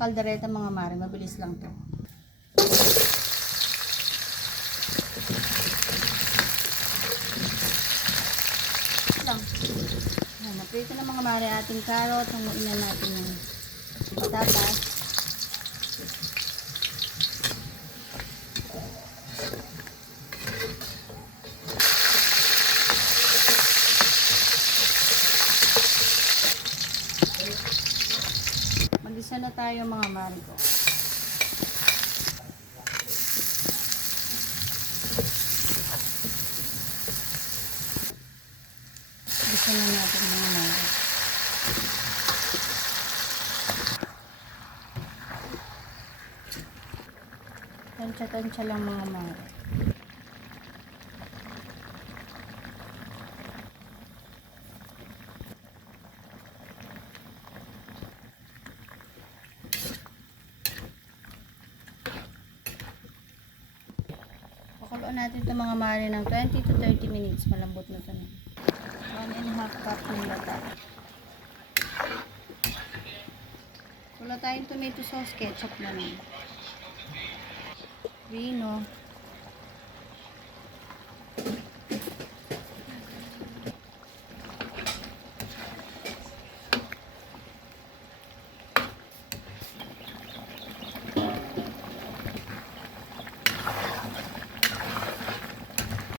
kaldereta mga mare. Mabilis lang to. Lang. Ayan, naprito na mga mare ating carrot. Hanguin na natin yung patatas. Mag-isa na tayo mga mare ko. Mag-isa na natin mga mare. Tansya-tansya lang mga mare. Pakuluan natin ito mga mare ng 20 to 30 minutes. Malambot na ito. 1.5 cup ng lata. Wala tayong tomato sauce, ketchup na lang. Vino.